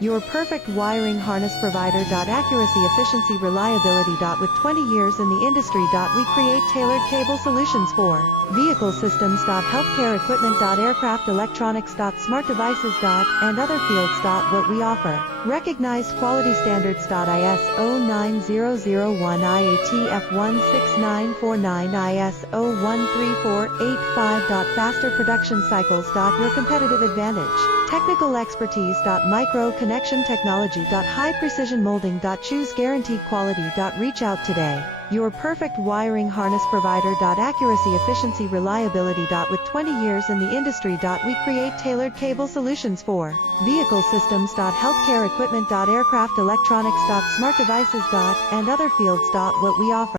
Your perfect wiring harness provider. Accuracy, efficiency, reliability. With 20 years in the industry. We create tailored cable solutions for vehicle systems. Healthcare equipment. Aircraft electronics. Smart devices. And other fields. What we offer. Recognized quality standards. ISO 9001 IATF 16949 ISO 13485. Faster production cycles. Your competitive advantage. Technical expertise. Micro connection technology. High precision molding. Choose guaranteed quality. Reach out today. Your perfect wiring harness provider. Accuracy, efficiency, reliability. With 20 years in the industry. We create tailored cable solutions for vehicle systems. Healthcare equipment. Aircraft electronics. Smart devices. And other fields. What we offer.